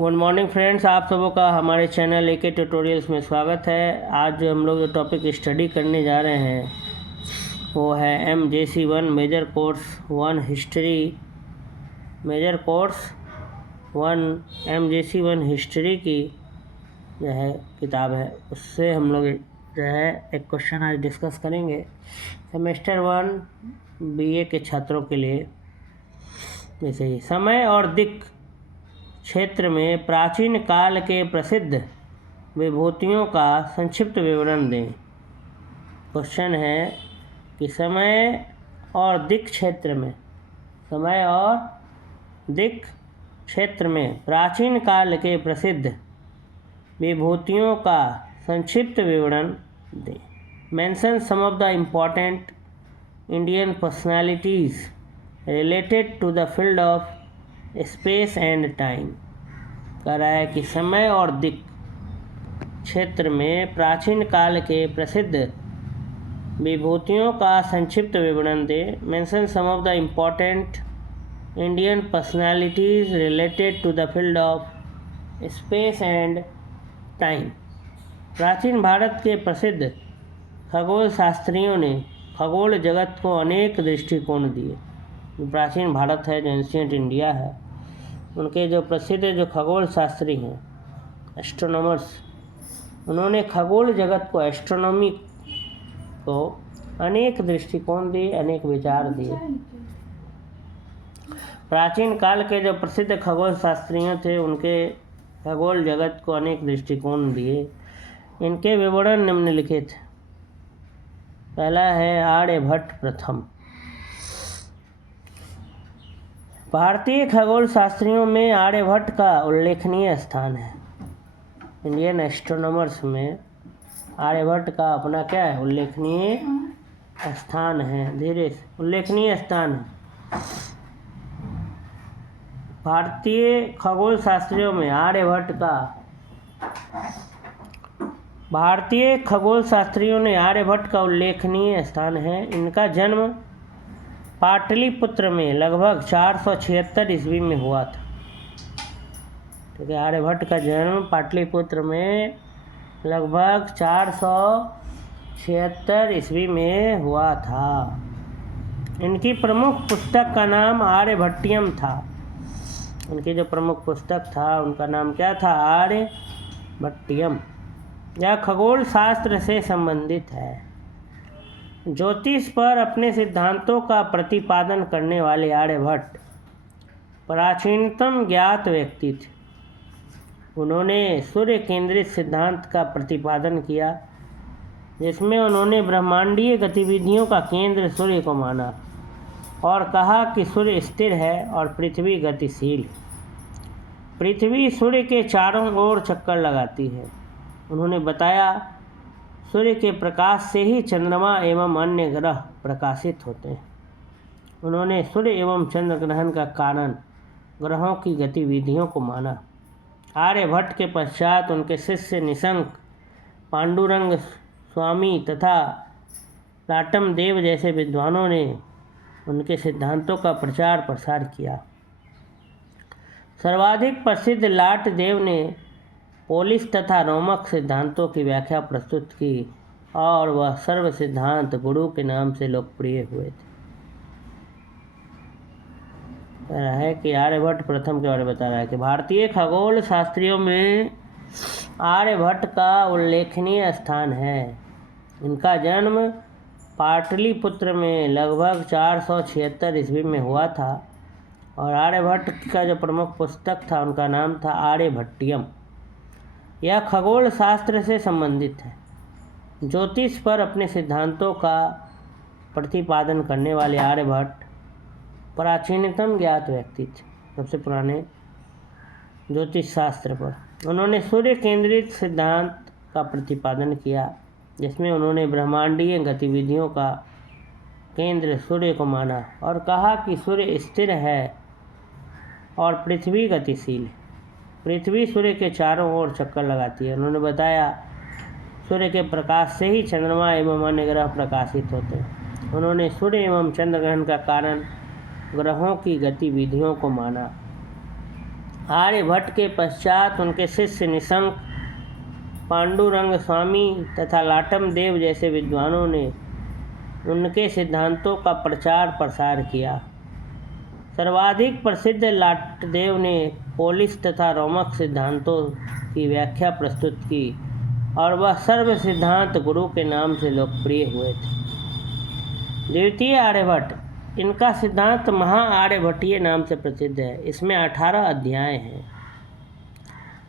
Good morning friends, आप सबों का हमारे चैनल एके ट्यूटोरियल्स में स्वागत है। आज हम लोग जो टॉपिक स्टडी करने जा रहे हैं वो है MJC1 major course 1 history. Major course 1 MJC1 history की जो है किताब है, उससे हम लोग जो है एक क्वेश्चन आज डिस्कस करेंगे सेमेस्टर 1 BA के छात्रों के लिए। जैसे ही समय और दिक् क्षेत्र में प्राचीन काल के प्रसिद्ध विभूतियों का संक्षिप्त विवरण दें। क्वेश्चन है कि समय और दिक् क्षेत्र में प्राचीन काल के प्रसिद्ध विभूतियों का संक्षिप्त विवरण दें। Mention some of the important Indian personalities related to the field of space and time. कह रहा है कि समय और दिक् क्षेत्र में प्राचीन काल के प्रसिद्ध विभूतियों का संक्षिप्त विवरण दे। Mention some of the important Indian personalities related to the field of space and time. प्राचीन भारत के प्रसिद्ध खगोल शास्त्रियों ने खगोल जगत को अनेक दृष्टिकोण दिए। प्राचीन भारत है, जो एंशिएंट इंडिया है, उनके जो प्रसिद्ध जो खगोल शास्त्री हैं, एस्ट्रोनॉमर्स, उन्होंने खगोल जगत को, एस्ट्रोनॉमी को अनेक दृष्टिकोण दिए, अनेक विचार दिए। प्राचीन काल के जो प्रसिद्ध खगोल शास्त्रियों थे, उनके खगोल जगत को अनेक दृष्टिकोण दिए। इनके विवरण निम्नलिखित। पहला है आर्यभट्ट प्रथम। भारतीय खगोल शास्त्रियों में आर्यभट्ट का उल्लेखनीय स्थान है। इंडियन एस्ट्रोनॉमर्स में आर्यभट्ट का अपना क्या है, उल्लेखनीय स्थान है। उल्लेखनीय स्थान है। भारतीय खगोल शास्त्रियों में भारतीय खगोल शास्त्रियों ने आर्यभट्ट का उल्लेखनीय स्थान है। इनका जन्म पाटलिपुत्र में लगभग 476 ईस्वी में हुआ था। ठीक है, आर्यभट्ट का जन्म पाटलिपुत्र में लगभग 476 ईस्वी में हुआ था। इनकी प्रमुख पुस्तक का नाम आर्यभट्टियम था। उनकी जो प्रमुख पुस्तक था उनका नाम क्या था, आर्यभट्टियम। यह खगोल शास्त्र से संबंधित है। ज्योतिष पर अपने सिद्धांतों का प्रतिपादन करने वाले आर्यभट्ट प्राचीनतम ज्ञात व्यक्ति थे। उन्होंने सूर्य केंद्रित सिद्धांत का प्रतिपादन किया, जिसमें उन्होंने ब्रह्मांडीय गतिविधियों का केंद्र सूर्य को माना और कहा कि सूर्य स्थिर है और पृथ्वी गतिशील। पृथ्वी सूर्य के चारों ओर चक्कर लगाती है। उन्होंने बताया सूर्य के प्रकाश से ही चंद्रमा एवं अन्य ग्रह प्रकाशित होते हैं। उन्होंने सूर्य एवं चंद्र ग्रहण का कारण ग्रहों की गतिविधियों को माना। आर्यभट्ट के पश्चात उनके शिष्य निशंक, पांडुरंग स्वामी तथा लाटम देव जैसे विद्वानों ने उनके सिद्धांतों का प्रचार प्रसार किया। सर्वाधिक प्रसिद्ध लाट देव ने पोलिश तथा रोमक सिद्धांतों की व्याख्या प्रस्तुत की और वह सर्व सिद्धांत गुरु के नाम से लोकप्रिय हुए थे। कह रहा है कि आर्यभट्ट प्रथम के बारे में बता रहा है कि भारतीय खगोल शास्त्रियों में आर्यभट्ट का उल्लेखनीय स्थान है। इनका जन्म पाटलिपुत्र में लगभग 476 ईस्वी में हुआ था और आर्यभट्ट का जो प्रमुख पुस्तक था उनका नाम था आर्यभट्टियम। यह खगोल शास्त्र से संबंधित है। ज्योतिष पर अपने सिद्धांतों का प्रतिपादन करने वाले आर्यभट्ट प्राचीनतम ज्ञात व्यक्ति थे, सबसे पुराने ज्योतिष शास्त्र पर। उन्होंने सूर्य केंद्रित सिद्धांत का प्रतिपादन किया, जिसमें उन्होंने ब्रह्मांडीय गतिविधियों का केंद्र सूर्य को माना और कहा कि सूर्य स्थिर है और पृथ्वी गतिशील है। पृथ्वी सूर्य के चारों ओर चक्कर लगाती है। उन्होंने बताया सूर्य के प्रकाश से ही चंद्रमा एवं अन्य ग्रह प्रकाशित होते हैं। उन्होंने सूर्य एवं चंद्र ग्रहण का कारण ग्रहों की गतिविधियों को माना। आर्यभट्ट के पश्चात उनके शिष्य निशंक, पांडुरंग स्वामी तथा लाटम देव जैसे विद्वानों ने उनके सिद्धांतों का प्रचार प्रसार किया। सर्वाधिक प्रसिद्ध लाटदेव ने पोलिस तथा रोमक सिद्धांतों की व्याख्या प्रस्तुत की और वह सर्व सिद्धांत गुरु के नाम से लोकप्रिय हुए थे। द्वितीय आर्यभट्ट, इनका सिद्धांत महा आर्यभट्टीय नाम से प्रसिद्ध है। इसमें 18 अध्याय हैं।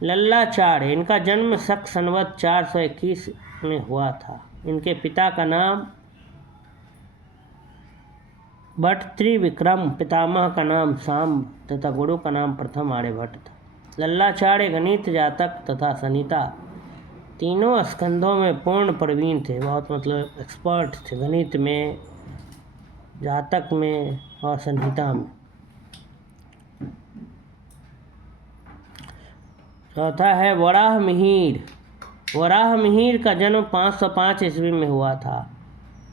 लल्लाचार्य, इनका जन्म शक संवत 421 में हुआ था। इनके पिता का नाम भट्ट त्रिविक्रम, पितामह का नाम सांब तथा गुरु का नाम प्रथम आर्यभट्ट था। लल्लाचार्य गणित, जातक तथा संहिता तीनों स्कंधों में पूर्ण प्रवीण थे। बहुत एक्सपर्ट थे गणित में, जातक में और संहिता में। चौथा है वराह मिहिर। वराह मिहिर का जन्म 505 ईस्वी में हुआ था।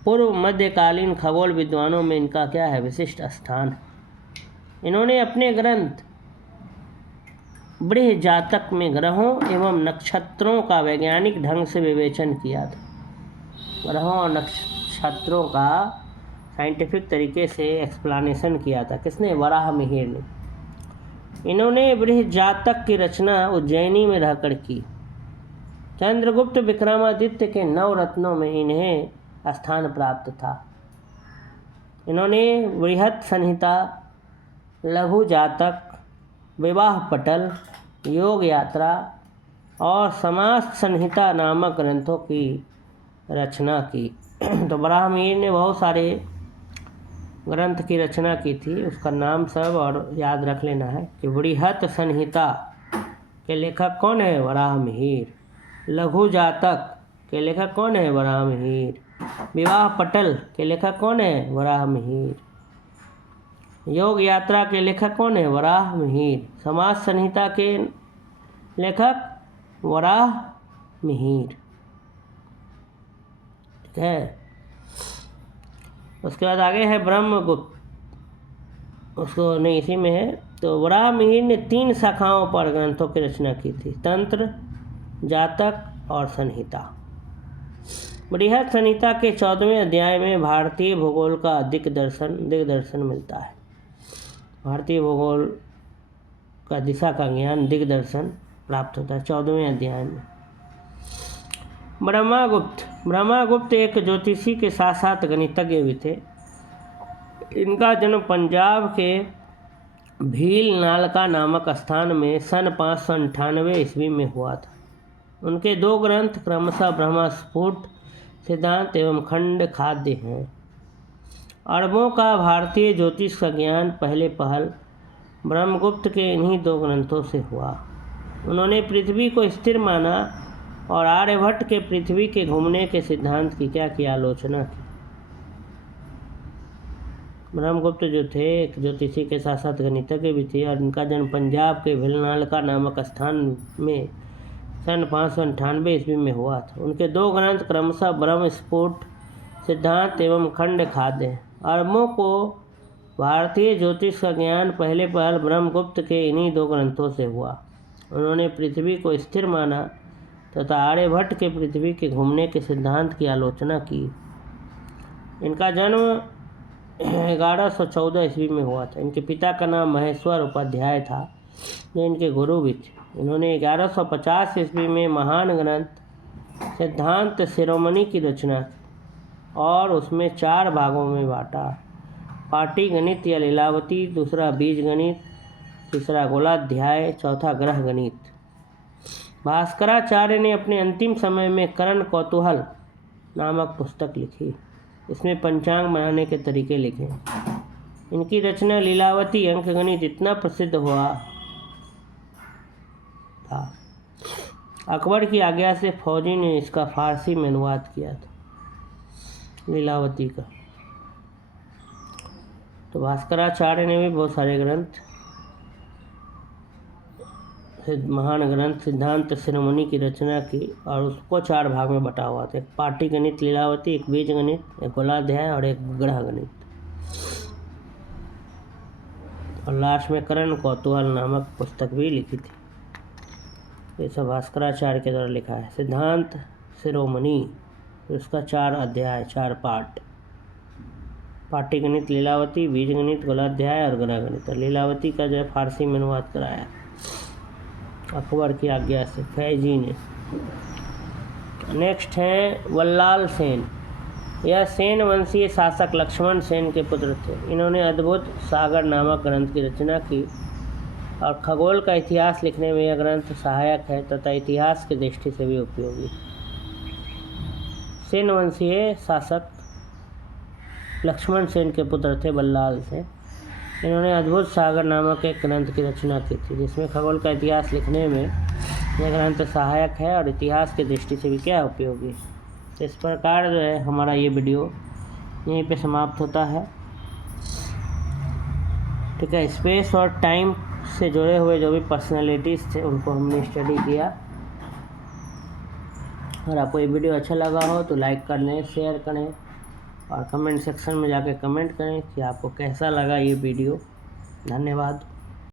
पूर्व मध्यकालीन खगोल विद्वानों में इनका क्या है, विशिष्ट स्थान है। इन्होंने अपने ग्रंथ बृहजातक में ग्रहों एवं नक्षत्रों का वैज्ञानिक ढंग से विवेचन किया था। ग्रहों और नक्षत्रों का साइंटिफिक तरीके से एक्सप्लेनेशन किया था। किसने? वराह मिहिर ने। इन्होंने बृहजातक की रचना उज्जैनी में रहकर की। चंद्रगुप्त विक्रमादित्य के 9 रत्नों में इन्हें स्थान प्राप्त था। इन्होंने बृहत संहिता, लघु जातक, विवाह पटल, योग यात्रा और समास संहिता नामक ग्रंथों की रचना की। तो वराह मिहिर ने बहुत सारे ग्रंथ की रचना की थी। उसका नाम सब और याद रख लेना है कि बृहत संहिता के लेखक कौन है? वराह मिहिर। लघु जातक के लेखक कौन है? वराह मिहिर। विवाह पटल के लेखक कौन है? वराह मिहिर। योग यात्रा के लेखक कौन है? वराह मिहिर। समाज संहिता के लेखक वराह मिहिर। ठीक है। उसके बाद आगे है ब्रह्मगुप्त, उसको नहीं इसी में है। तो वराह मिहिर ने 3 शाखाओं पर ग्रंथों की रचना की थी, तंत्र, जातक और संहिता। बृहत संहिता के 14वें अध्याय में भारतीय भूगोल का दिग्दर्शन मिलता है। भारतीय भूगोल का दिशा का ज्ञान, दिग्दर्शन प्राप्त होता है 14वें अध्याय में। ब्रह्मागुप्त एक ज्योतिषी के साथ साथ गणितज्ञ भी थे। इनका जन्म पंजाब के भील नालका नामक स्थान में सन 598 ईस्वी में हुआ था। उनके 2 ग्रंथ क्रमशः ब्रह्मस्फुट सिद्धांत एवं खंड खाद्य हैं। अरबों का भारतीय ज्योतिष का ज्ञान पहले पहल ब्रह्मगुप्त के इन्हीं 2 ग्रंथों से हुआ। उन्होंने पृथ्वी को स्थिर माना और आर्यभट्ट के पृथ्वी के घूमने के सिद्धांत की क्या की आलोचना की। ब्रह्मगुप्त जो थे एक ज्योतिषी के साथ साथ गणितज्ञ भी थे और इनका जन्म पंजाब के भिलनालका नामक स्थान में सन 598 ईस्वी में हुआ था। उनके 2 ग्रंथ क्रमशः ब्रह्मस्फुट सिद्धांत एवं खंड खाद्य हैं। अरबों को भारतीय ज्योतिष का ज्ञान पहले पहल ब्रह्मगुप्त के इन्हीं 2 ग्रंथों से हुआ। उन्होंने पृथ्वी को स्थिर माना तथा आर्यभट्ट के पृथ्वी के घूमने के सिद्धांत की आलोचना की। इनका जन्म 1114 ईस्वी में हुआ था। इनके पिता का नाम महेश्वर उपाध्याय था, जो इनके गुरु भी थे। इन्होंने 1150 ईस्वी में महान ग्रंथ सिद्धांत शिरोमणि की रचना की और उसमें 4 भागों में बांटा। पाटी गणित या लीलावती, दूसरा बीज गणित, तीसरा गोलाध्याय, चौथा ग्रह गणित। भास्कराचार्य ने अपने अंतिम समय में करण कौतूहल नामक पुस्तक लिखी। इसमें पंचांग बनाने के तरीके लिखे। इनकी रचना लीलावती अंकगणित इतना प्रसिद्ध हुआ था। अकबर की आज्ञा से फौजी ने इसका फारसी में अनुवाद किया था, लीलावती का। तो भास्कराचार्य ने भी बहुत सारे ग्रंथ, महान ग्रंथ सिद्धांत शिरोमणि की रचना की और उसको 4 भाग में बटा हुआ था। एक पाटी गणित लीलावती, एक बीज गणित, एक गोलाध्याय और एक ग्रह गणित। और लास्ट में करण कौतूहल नामक पुस्तक भी लिखी थी। ये सब भास्कराचार्य के द्वारा लिखा है। सिद्धांत शिरोमणि, उसका 4 अध्याय 4 पाठ। पाटीगणित लीलावती, बीजगणित गोलाध्याय और गणागणित। और लीलावती का जो है फारसी में अनुवाद कराया अकबर की आज्ञा से फैजी ने। नेक्स्ट है वल्लाल सेन। यह सेन वंशीय शासक लक्ष्मण सेन के पुत्र थे। इन्होंने अद्भुत सागर नामक ग्रंथ की रचना की और खगोल का इतिहास लिखने में यह ग्रंथ सहायक है तथा इतिहास की दृष्टि से भी उपयोगी। सेन वंशीय शासक लक्ष्मण सेन के पुत्र थे बल्लाल सेन। इन्होंने अद्भुत सागर नामक एक ग्रंथ की रचना की थी जिसमें खगोल का इतिहास लिखने में यह ग्रंथ सहायक है और इतिहास की दृष्टि से भी क्या उपयोगी। इस प्रकार जो है हमारा ये वीडियो यहीं पे समाप्त होता है। ठीक है, स्पेस और टाइम से जुड़े हुए जो भी पर्सनालिटीज़ थे उनको हमने स्टडी किया। अगर आपको ये वीडियो अच्छा लगा हो तो लाइक कर लें, शेयर करें और कमेंट सेक्शन में जाकर कमेंट करें कि आपको कैसा लगा ये वीडियो। धन्यवाद।